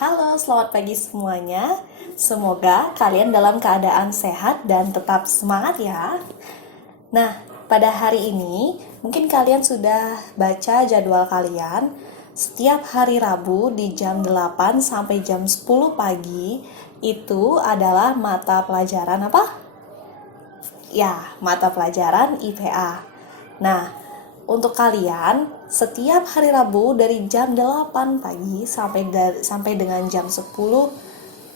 Halo, selamat pagi semuanya. Semoga kalian dalam keadaan sehat dan tetap semangat ya. Nah, pada hari ini mungkin kalian sudah baca jadwal kalian. Setiap hari Rabu di jam 8 sampai jam 10 pagi itu adalah mata pelajaran apa? Ya, mata pelajaran IPA. Nah, untuk kalian, setiap hari Rabu dari jam 8 pagi sampai dengan jam 10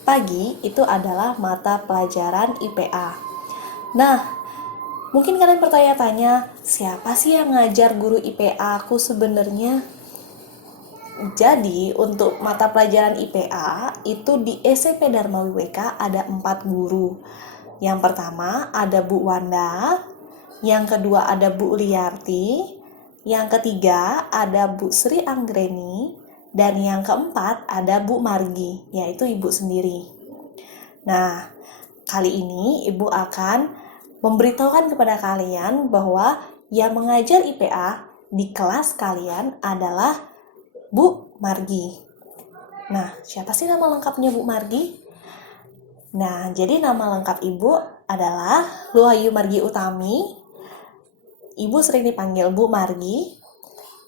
pagi itu adalah mata pelajaran IPA. Nah, mungkin kalian bertanya-tanya, siapa sih yang ngajar guru IPA aku sebenarnya? Jadi, untuk mata pelajaran IPA itu di SMP Dharma WK ada 4 guru. Yang pertama ada Bu Wanda, yang kedua ada Bu Liarti, yang ketiga ada Bu Sri Anggreni, dan yang keempat ada Bu Margi, yaitu Ibu sendiri. Nah, kali ini Ibu akan memberitahukan kepada kalian bahwa yang mengajar IPA di kelas kalian adalah Bu Margi. Nah, siapa sih nama lengkapnya Bu Margi? Nah, jadi nama lengkap Ibu adalah Luhayu Margi Utami. Ibu sering dipanggil Bu Margi.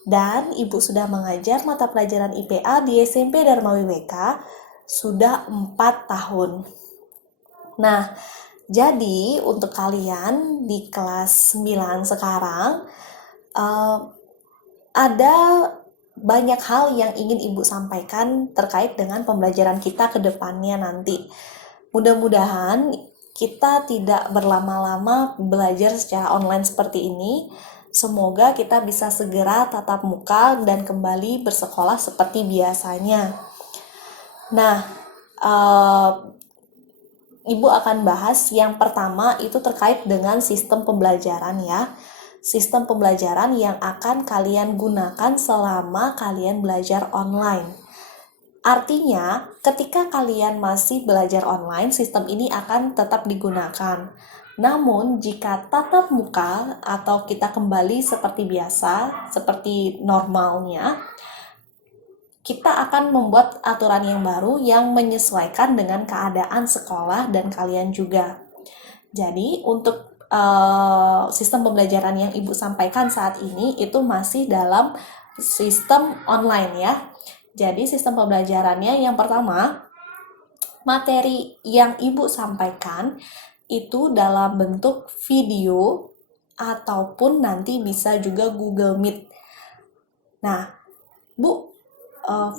Dan Ibu sudah mengajar mata pelajaran IPA di SMP Dharma WK sudah 4 tahun. Nah, jadi untuk kalian di kelas 9 sekarang ada banyak hal yang ingin Ibu sampaikan terkait dengan pembelajaran kita ke depannya nanti. Mudah-mudahan kita tidak berlama-lama belajar secara online seperti ini. Semoga kita bisa segera tatap muka dan kembali bersekolah seperti biasanya. Nah, Ibu akan bahas yang pertama itu terkait dengan sistem pembelajaran ya. Sistem pembelajaran yang akan kalian gunakan selama kalian belajar online. Artinya, ketika kalian masih belajar online, sistem ini akan tetap digunakan. Namun, jika tatap muka atau kita kembali seperti biasa, seperti normalnya, kita akan membuat aturan yang baru yang menyesuaikan dengan keadaan sekolah dan kalian juga. Jadi, untuk sistem pembelajaran yang Ibu sampaikan saat ini itu masih dalam sistem online ya. Jadi sistem pembelajarannya yang pertama, materi yang Ibu sampaikan itu dalam bentuk video ataupun nanti bisa juga Google Meet. Nah, Bu,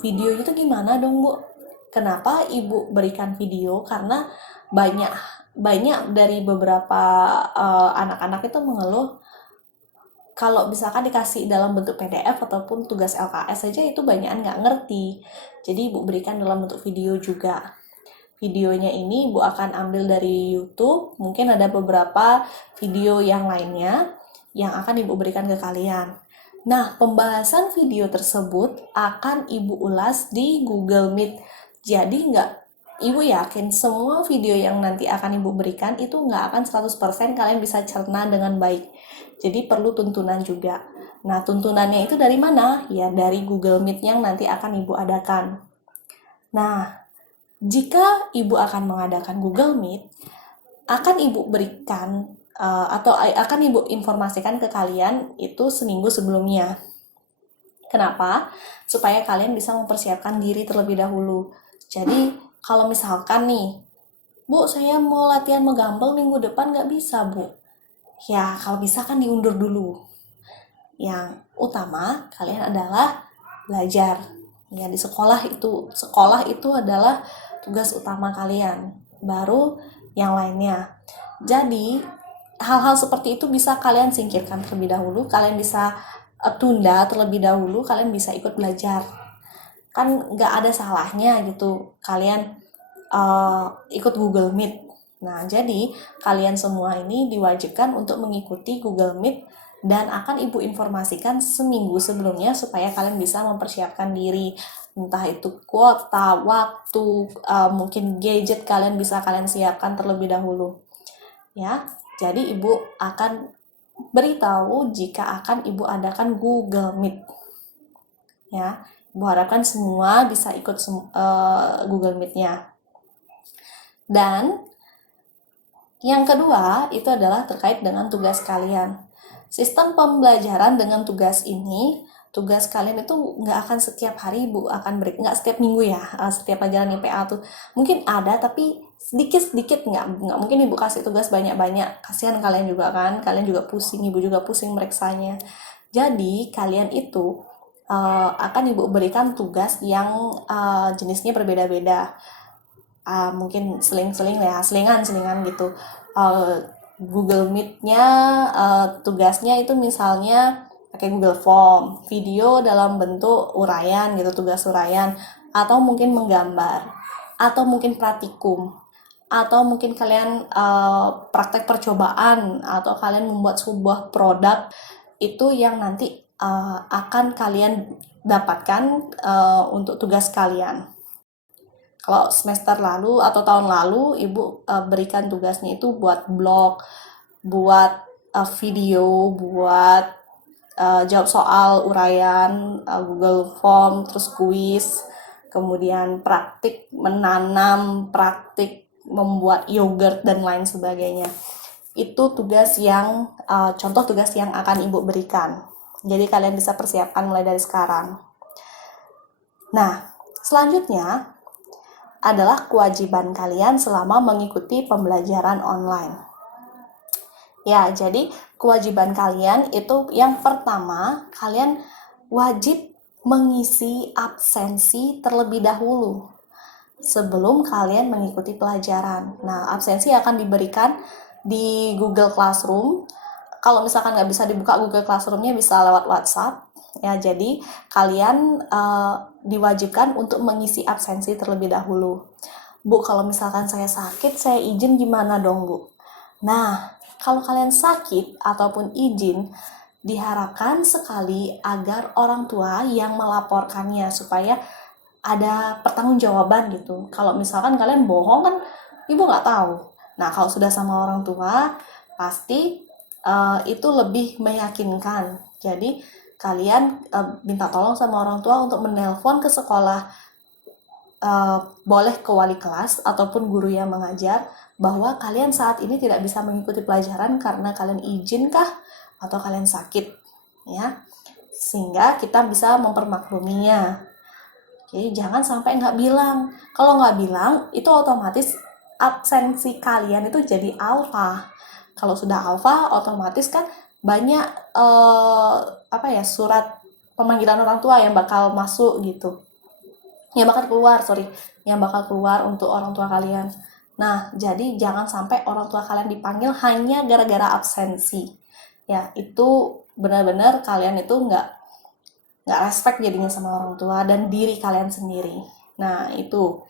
video itu gimana dong, Bu? Kenapa Ibu berikan video? Karena banyak dari beberapa anak-anak itu mengeluh kalau misalkan dikasih dalam bentuk PDF ataupun tugas LKS saja itu banyak nggak ngerti. Jadi Ibu berikan dalam bentuk video juga. Videonya ini Ibu akan ambil dari YouTube, mungkin ada beberapa video yang lainnya yang akan Ibu berikan ke kalian. Nah, pembahasan video tersebut akan Ibu ulas di Google Meet. Jadi Ibu yakin semua video yang nanti akan Ibu berikan itu nggak akan 100% kalian bisa cerna dengan baik. Jadi perlu tuntunan juga. Nah, tuntunannya itu dari mana? Ya, dari Google Meet yang nanti akan Ibu adakan. Nah, jika Ibu akan mengadakan Google Meet, akan Ibu berikan atau akan Ibu informasikan ke kalian itu seminggu sebelumnya. Kenapa? Supaya kalian bisa mempersiapkan diri terlebih dahulu. Jadi, kalau misalkan nih, Bu, saya mau latihan megambel minggu depan nggak bisa, Bu. Ya, kalau bisa kan diundur dulu. Yang utama kalian adalah belajar. Ya, di sekolah itu adalah tugas utama kalian. Baru yang lainnya. Jadi, hal-hal seperti itu bisa kalian singkirkan terlebih dahulu. Kalian bisa tunda terlebih dahulu. Kalian bisa ikut belajar. Kan nggak ada salahnya gitu. Kalian ikut Google Meet. Nah, jadi kalian semua ini diwajibkan untuk mengikuti Google Meet dan akan Ibu informasikan seminggu sebelumnya supaya kalian bisa mempersiapkan diri. Entah itu kuota, waktu, mungkin gadget kalian bisa kalian siapkan terlebih dahulu. Ya, jadi Ibu akan beritahu jika akan Ibu adakan Google Meet. Ya, Ibu harapkan semua bisa ikut Google Meet-nya. Dan yang kedua itu adalah terkait dengan tugas kalian. Sistem pembelajaran dengan tugas ini, tugas kalian itu nggak akan setiap hari Ibu akan nggak setiap minggu ya, setiap pelajaran IPA tuh mungkin ada tapi sedikit-sedikit, nggak mungkin Ibu kasih tugas banyak-banyak, kasihan kalian juga kan, kalian juga pusing, Ibu juga pusing meriksanya. Jadi kalian itu akan Ibu berikan tugas yang jenisnya berbeda-beda. Mungkin selingan gitu. Google Meet-nya tugasnya itu misalnya pakai Google Form, video dalam bentuk uraian gitu, tugas uraian, atau mungkin menggambar, atau mungkin praktikum, atau mungkin kalian praktek percobaan, atau kalian membuat sebuah produk itu yang nanti akan kalian dapatkan untuk tugas kalian. Kalau semester lalu atau tahun lalu Ibu berikan tugasnya itu buat blog, buat video, buat jawab soal uraian, Google Form, terus kuis, kemudian praktik menanam, praktik membuat yogurt dan lain sebagainya. Itu tugas yang contoh tugas yang akan Ibu berikan. Jadi kalian bisa persiapkan mulai dari sekarang. Nah, selanjutnya adalah kewajiban kalian selama mengikuti pembelajaran online. Ya, jadi kewajiban kalian itu yang pertama, kalian wajib mengisi absensi terlebih dahulu sebelum kalian mengikuti pelajaran. Nah, absensi akan diberikan di Google Classroom. Kalau misalkan nggak bisa dibuka Google Classroom-nya, bisa lewat WhatsApp. Ya, jadi kalian diwajibkan untuk mengisi absensi terlebih dahulu. Bu, kalau misalkan saya sakit, saya izin gimana dong, Bu? Nah, kalau kalian sakit ataupun izin, diharapkan sekali agar orang tua yang melaporkannya supaya ada pertanggungjawaban gitu. Kalau misalkan kalian bohong kan Ibu nggak tahu. Nah, kalau sudah sama orang tua, pasti itu lebih meyakinkan. Jadi, kalian minta tolong sama orang tua untuk menelpon ke sekolah, boleh ke wali kelas ataupun guru yang mengajar, bahwa kalian saat ini tidak bisa mengikuti pelajaran karena kalian izin kah atau kalian sakit, ya, sehingga kita bisa mempermakluminya. Oke, jangan sampai nggak bilang. Kalau nggak bilang, itu otomatis absensi kalian itu jadi alfa. Kalau sudah alfa, otomatis kan banyak surat pemanggilan orang tua yang bakal masuk gitu, yang bakal keluar untuk orang tua kalian. Nah, jadi jangan sampai orang tua kalian dipanggil hanya gara-gara absensi. Ya, itu benar-benar kalian itu nggak respect jadinya sama orang tua dan diri kalian sendiri. Nah, itu.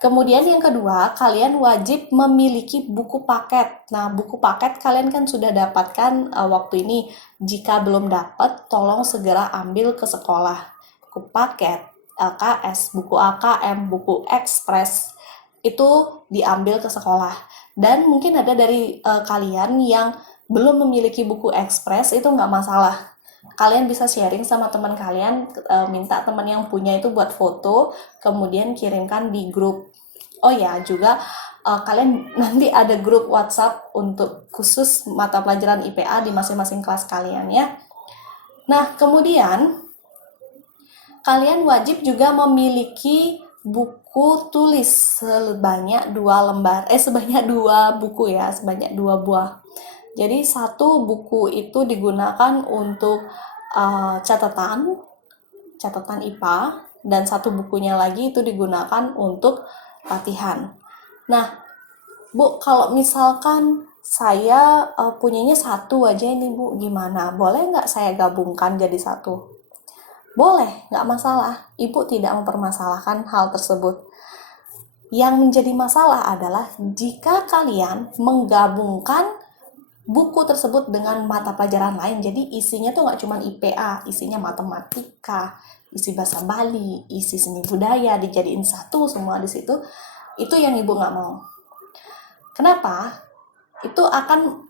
Kemudian yang kedua, kalian wajib memiliki buku paket. Nah, buku paket kalian kan sudah dapatkan waktu ini. Jika belum dapat, tolong segera ambil ke sekolah. Buku paket, LKS, buku AKM, buku ekspres, itu diambil ke sekolah. Dan mungkin ada dari kalian yang belum memiliki buku ekspres, itu nggak masalah. Kalian bisa sharing sama teman kalian, minta teman yang punya itu buat foto, kemudian kirimkan di grup. Oh ya, juga kalian nanti ada grup WhatsApp untuk khusus mata pelajaran IPA di masing-masing kelas kalian ya. Nah, kemudian kalian wajib juga memiliki buku tulis sebanyak 2 buku ya, sebanyak 2 buah. Jadi satu buku itu digunakan untuk catatan IPA, dan satu bukunya lagi itu digunakan untuk latihan. Nah, Bu, kalau misalkan saya punyanya satu aja ini Bu, gimana? Boleh nggak saya gabungkan jadi satu? Boleh, nggak masalah. Ibu tidak mempermasalahkan hal tersebut. Yang menjadi masalah adalah jika kalian menggabungkan buku tersebut dengan mata pelajaran lain. Jadi isinya tuh nggak cuma IPA, isinya matematika, isi bahasa Bali, isi seni budaya, dijadiin satu semua di situ. Itu yang Ibu nggak mau. Kenapa? Itu akan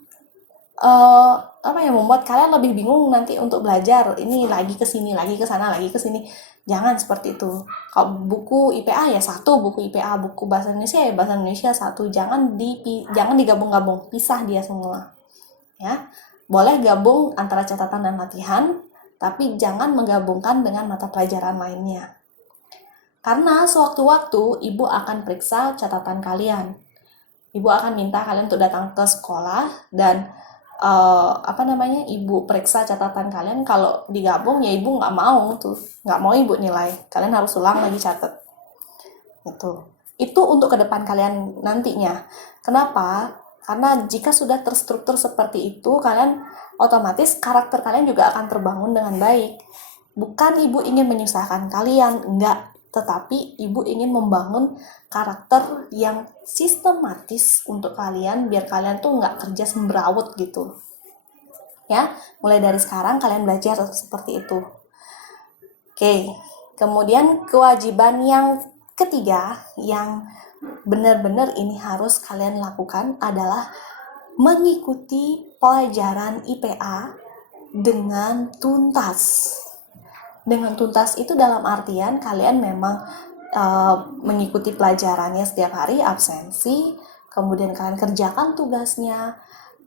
membuat kalian lebih bingung nanti untuk belajar. Ini lagi ke sini, lagi ke sana, lagi ke sini. Jangan seperti itu. Kalau buku IPA ya satu buku IPA, buku bahasa Indonesia ya bahasa Indonesia satu. Jangan digabung-gabung, pisah dia semua. Ya, boleh gabung antara catatan dan latihan, tapi jangan menggabungkan dengan mata pelajaran lainnya. Karena sewaktu-waktu ibu akan periksa catatan kalian. Ibu akan minta kalian untuk datang ke sekolah dan ibu periksa catatan kalian. Kalau digabung ya ibu nggak mau ibu nilai, kalian harus ulang lagi catat. Itu untuk ke depan kalian nantinya. Kenapa? Karena jika sudah terstruktur seperti itu, kalian otomatis karakter kalian juga akan terbangun dengan baik. Bukan ibu ingin menyusahkan kalian, enggak, tetapi ibu ingin membangun karakter yang sistematis untuk kalian, biar kalian tuh nggak kerja semberawut gitu. Ya, mulai dari sekarang kalian belajar seperti itu. Oke, kemudian kewajiban yang ketiga yang benar-benar ini harus kalian lakukan adalah mengikuti pelajaran IPA dengan tuntas. Dengan tuntas itu dalam artian kalian memang mengikuti pelajarannya setiap hari, absensi, kemudian kalian kerjakan tugasnya,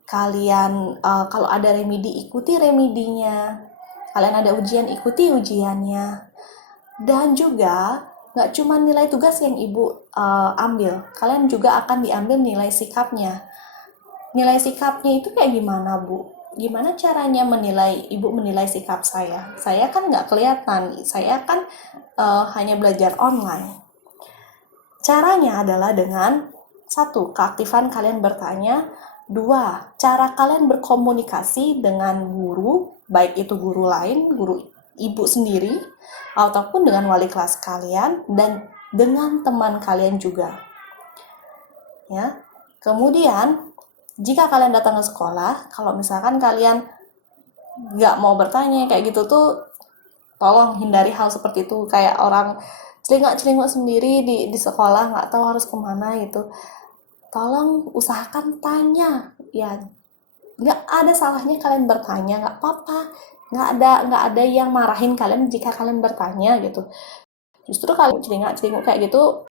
kalian kalau ada remedi ikuti remedinya, kalian ada ujian ikuti ujiannya, dan juga nggak cuma nilai tugas yang ibu ambil, kalian juga akan diambil nilai sikapnya. Nilai sikapnya itu kayak gimana, Bu? Gimana caranya ibu menilai sikap saya? Saya kan nggak kelihatan, saya kan hanya belajar online. Caranya adalah dengan 1. Keaktifan kalian bertanya. 2. Cara kalian berkomunikasi dengan guru, baik itu guru lain, guru ibu sendiri, ataupun dengan wali kelas kalian, dan dengan teman kalian juga. Ya. Kemudian, jika kalian datang ke sekolah, kalau misalkan kalian nggak mau bertanya kayak gitu tuh, tolong hindari hal seperti itu. Kayak orang celingak-celinguk sendiri di sekolah, nggak tahu harus kemana gitu. Tolong usahakan tanya, ya nggak ada salahnya kalian bertanya, nggak apa-apa, nggak ada yang marahin kalian jika kalian bertanya gitu. Justru kalau celingak-celinguk kayak gitu,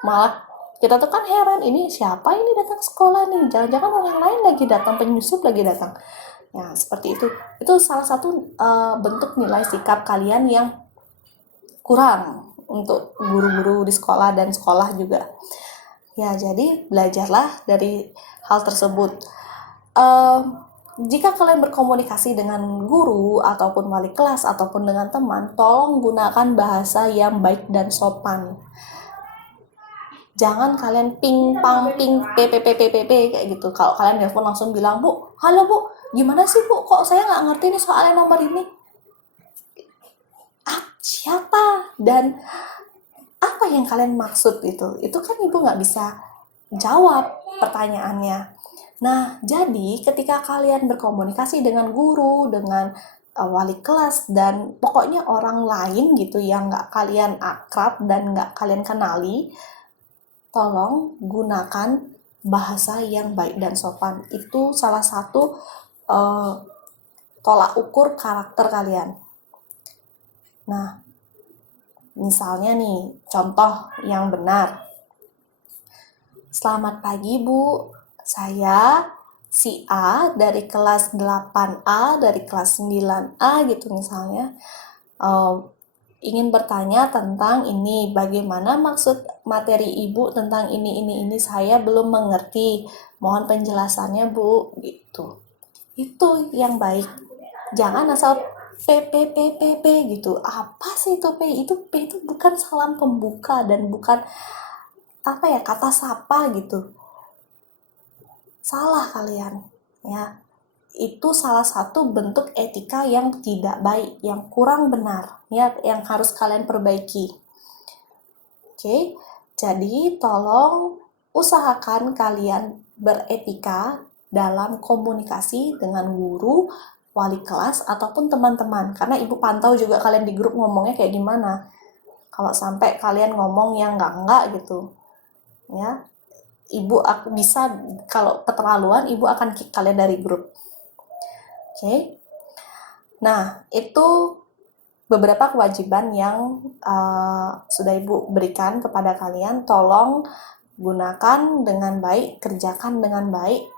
malah kita tuh kan heran, ini siapa ini datang ke sekolah nih, jangan-jangan orang lain lagi datang, penyusup lagi datang. Ya seperti itu salah satu bentuk nilai sikap kalian yang kurang untuk guru-guru di sekolah dan sekolah juga. Ya, jadi belajarlah dari hal tersebut. Jika kalian berkomunikasi dengan guru ataupun wali kelas ataupun dengan teman, tolong gunakan bahasa yang baik dan sopan. Jangan kalian ping pang ping p kayak gitu. Kalau kalian telepon langsung bilang, "Bu, halo Bu, gimana sih Bu? Kok saya nggak ngerti nih soalnya nomor ini?" Siapa? Dan apa yang kalian maksud itu kan ibu nggak bisa jawab pertanyaannya. Nah, jadi ketika kalian berkomunikasi dengan guru, dengan wali kelas, dan pokoknya orang lain gitu yang nggak kalian akrab dan nggak kalian kenali, tolong gunakan bahasa yang baik dan sopan. Itu salah satu tolak ukur karakter kalian. Nah, misalnya nih, contoh yang benar. Selamat pagi Bu, saya si A dari kelas 8A, dari kelas 9A gitu misalnya, ingin bertanya tentang ini, bagaimana maksud materi Ibu tentang ini, saya belum mengerti, mohon penjelasannya Bu, gitu. Itu yang baik. Jangan asal P gitu. Apa sih itu P? P itu bukan salam pembuka dan bukan kata sapa gitu. Salah kalian, ya. Itu salah satu bentuk etika yang tidak baik, yang kurang benar, ya, yang harus kalian perbaiki. Oke, jadi tolong usahakan kalian beretika dalam komunikasi dengan guru, wali kelas, ataupun teman-teman. Karena ibu pantau juga kalian di grup ngomongnya kayak gimana. Kalau sampai kalian ngomong yang enggak gitu, ya, ibu bisa, kalau keterlaluan, ibu akan kick kalian dari grup. Oke. Nah, itu beberapa kewajiban yang sudah Ibu berikan kepada kalian. Tolong gunakan dengan baik, kerjakan dengan baik,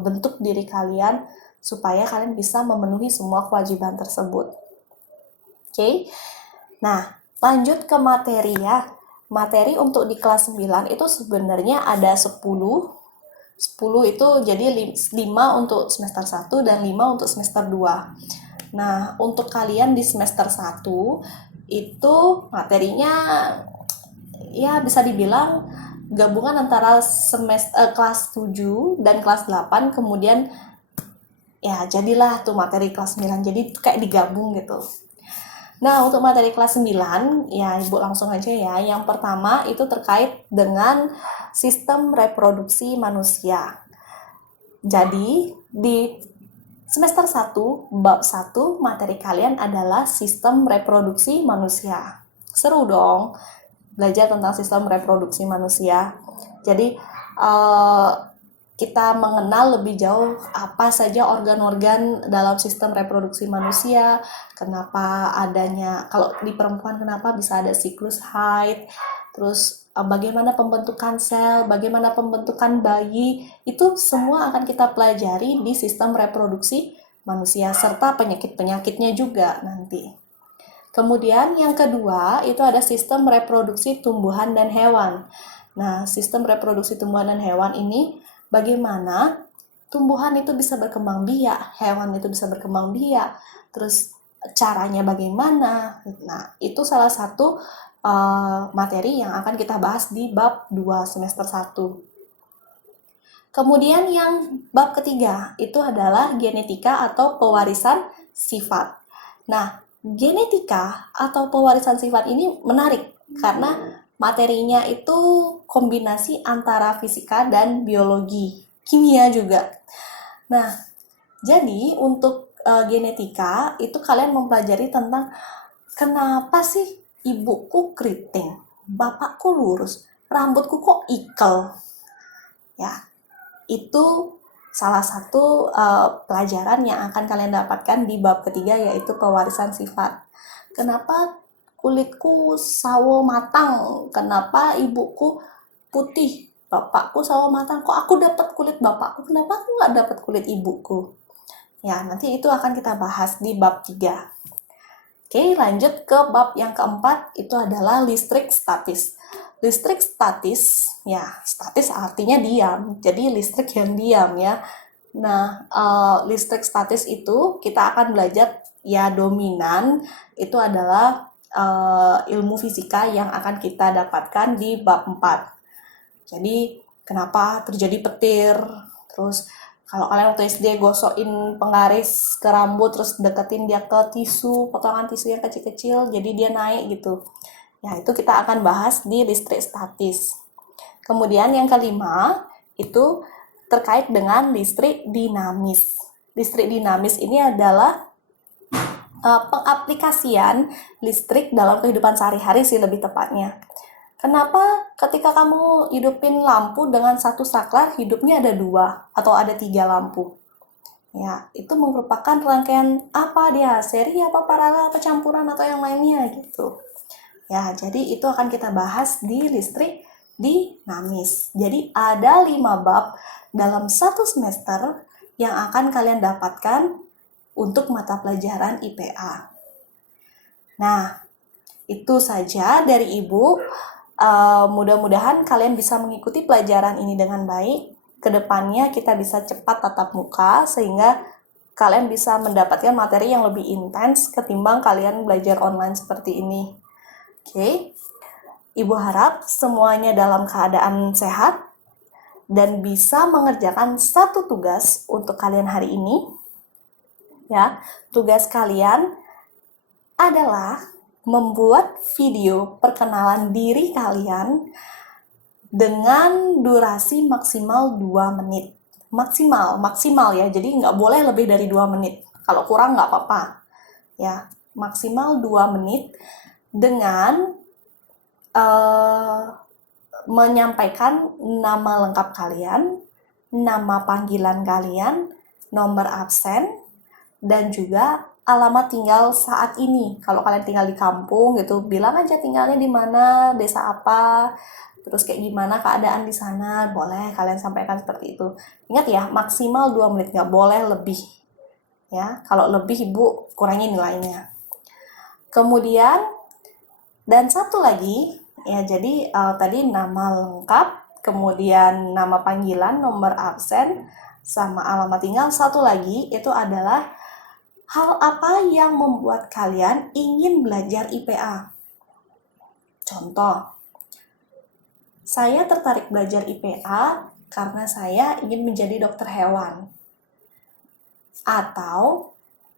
bentuk diri kalian supaya kalian bisa memenuhi semua kewajiban tersebut. Oke. Nah, lanjut ke materi ya. Materi untuk di kelas 9 itu sebenarnya ada 10 itu jadi 5 untuk semester 1 dan 5 untuk semester 2. Nah, untuk kalian di semester 1 itu materinya ya bisa dibilang gabungan antara kelas 7 dan kelas 8, kemudian ya jadilah tuh materi kelas 9. Jadi kayak digabung gitu. Nah, untuk materi kelas 9, ya Ibu langsung aja ya. Yang pertama itu terkait dengan sistem reproduksi manusia. Jadi, di semester 1, bab 1, materi kalian adalah sistem reproduksi manusia. Seru dong belajar tentang sistem reproduksi manusia. Jadi, kita mengenal lebih jauh apa saja organ-organ dalam sistem reproduksi manusia, kenapa adanya, kalau di perempuan kenapa bisa ada siklus haid, terus bagaimana pembentukan sel, bagaimana pembentukan bayi, itu semua akan kita pelajari di sistem reproduksi manusia, serta penyakit-penyakitnya juga nanti. Kemudian yang kedua itu ada sistem reproduksi tumbuhan dan hewan. Nah, sistem reproduksi tumbuhan dan hewan ini bagaimana tumbuhan itu bisa berkembang biak, hewan itu bisa berkembang biak, terus caranya bagaimana. Nah, itu salah satu materi yang akan kita bahas di bab 2 semester 1. Kemudian yang bab ketiga itu adalah genetika atau pewarisan sifat. Nah, genetika atau pewarisan sifat ini menarik karena materinya itu kombinasi antara fisika dan biologi, kimia juga. Nah, jadi untuk genetika itu kalian mempelajari tentang kenapa sih ibuku keriting, bapakku lurus, rambutku kok ikel. Ya, itu salah satu pelajaran yang akan kalian dapatkan di bab ketiga, yaitu pewarisan sifat. Kenapa kulitku sawo matang? Kenapa ibuku putih? Bapakku sawo matang. Kok aku dapat kulit bapakku? Kenapa aku nggak dapat kulit ibuku? Ya, nanti itu akan kita bahas di bab 3. Oke, lanjut ke bab yang keempat, itu adalah listrik statis. Listrik statis, ya statis artinya diam, jadi listrik yang diam ya. Nah, listrik statis itu kita akan belajar ya dominan, itu adalah ilmu fisika yang akan kita dapatkan di bab 4. Jadi, kenapa terjadi petir, terus kalau kalian waktu SD gosokin penggaris ke rambut, terus deketin dia ke tisu, potongan tisu yang kecil-kecil, jadi dia naik gitu. Ya, itu kita akan bahas di listrik statis. Kemudian yang kelima, itu terkait dengan listrik dinamis. Listrik dinamis ini adalah pengaplikasian listrik dalam kehidupan sehari-hari sih lebih tepatnya. Kenapa ketika kamu hidupin lampu dengan satu saklar, hidupnya ada 2 atau ada 3 lampu? Ya, itu merupakan rangkaian apa dia? Seri apa paralel, apa campuran atau yang lainnya gitu. Ya, jadi itu akan kita bahas di listrik dinamis. Jadi ada 5 bab dalam satu semester yang akan kalian dapatkan untuk mata pelajaran IPA. Nah, itu saja dari Ibu. Mudah-mudahan kalian bisa mengikuti pelajaran ini dengan baik. Kedepannya kita bisa cepat tatap muka sehingga kalian bisa mendapatkan materi yang lebih intens ketimbang kalian belajar online seperti ini. Oke. Ibu harap semuanya dalam keadaan sehat dan bisa mengerjakan satu tugas untuk kalian hari ini. Ya, tugas kalian adalah membuat video perkenalan diri kalian dengan durasi maksimal 2 menit. Maksimal ya, jadi nggak boleh lebih dari 2 menit. Kalau kurang nggak apa-apa. Ya, maksimal 2 menit dengan menyampaikan nama lengkap kalian, nama panggilan kalian, nomor absen, dan juga alamat tinggal saat ini. Kalau kalian tinggal di kampung gitu, bilang aja tinggalnya di mana, desa apa, terus kayak gimana keadaan di sana, boleh kalian sampaikan seperti itu. Ingat ya, maksimal 2 menit, nggak boleh lebih. Ya, kalau lebih ibu kurangi nilainya. Kemudian, dan satu lagi, ya jadi tadi nama lengkap, kemudian nama panggilan, nomor absen, sama alamat tinggal. Satu lagi itu adalah hal apa yang membuat kalian ingin belajar IPA? Contoh, saya tertarik belajar IPA karena saya ingin menjadi dokter hewan. Atau,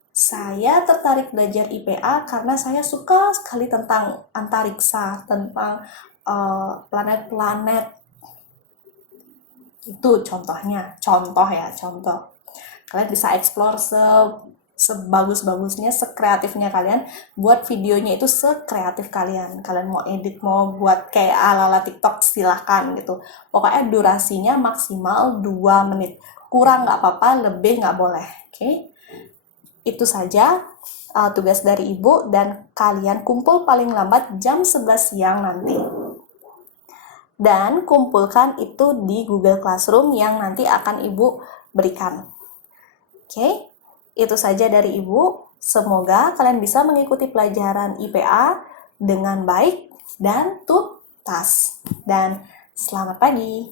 saya tertarik belajar IPA karena saya suka sekali tentang antariksa, tentang planet-planet. Itu contohnya, contoh. Kalian bisa explore sebagus-bagusnya, sekreatifnya kalian, buat videonya itu sekreatif kalian. Kalian mau edit, mau buat kayak ala-ala TikTok, silahkan gitu. Pokoknya durasinya maksimal 2 menit. Kurang nggak apa-apa, lebih nggak boleh. Oke? Itu saja tugas dari Ibu, dan kalian kumpul paling lambat jam 11 siang nanti. Dan kumpulkan itu di Google Classroom yang nanti akan Ibu berikan. Oke, itu saja dari Ibu. Semoga kalian bisa mengikuti pelajaran IPA dengan baik dan tuntas. Dan selamat pagi.